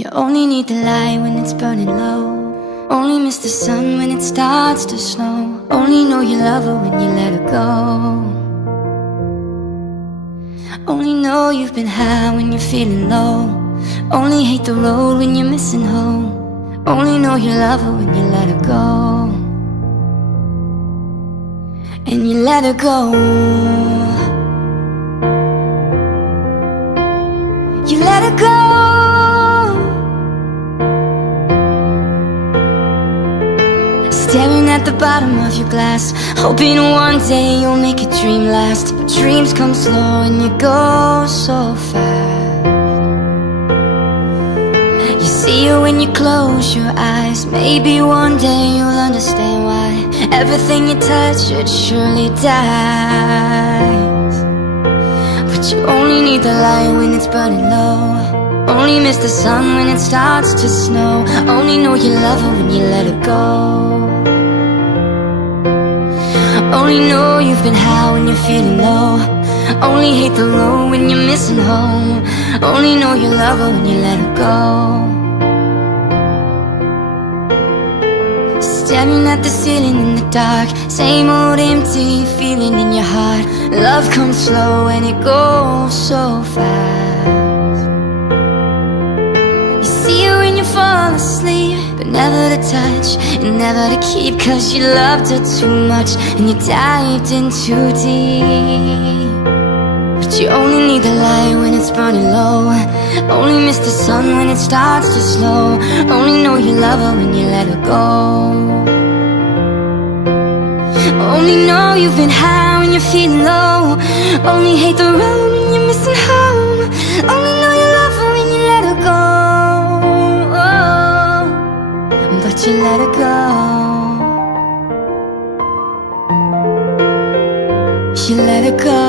You only need the light when it's burning low. Only miss the sun when it starts to snow. Only know you love her when you let her go. Only know you've been high when you're feeling low. Only hate the road when you're missing home. Only know you love her when you let her go. And you let her go. You let her go. Staring at the bottom of your glass, hoping one day you'll make a dream last. But dreams come slow and you go so fast. You see her when you close your eyes. Maybe one day you'll understand why everything you touch, it surely dies. But you only need the light when it's burning low. Only miss the sun when it starts to snow. Only know you love her when you let her go. Only know you've been high when you're feeling low. Only hate the road when you're missing home. Only know you love her when you let her go. Staring at the ceiling in the dark, same old empty feeling in your heart. Love comes slow and it goes so fast. You see her when you fall asleep, but never to touch and never to keep, 'cause you loved her too much and you dived in too deep. But you only need the light when it's burning low. Only miss the sun when it starts to slow. Only know you love her when you let her go. Only know you've been high when you're feeling low. Only hate the road when you're missing home. Only know you love her when you let her go. Oh, but you let her go. You let her go.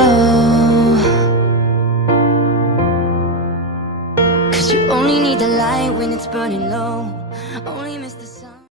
'Cause you only need the light when it's burning low. Only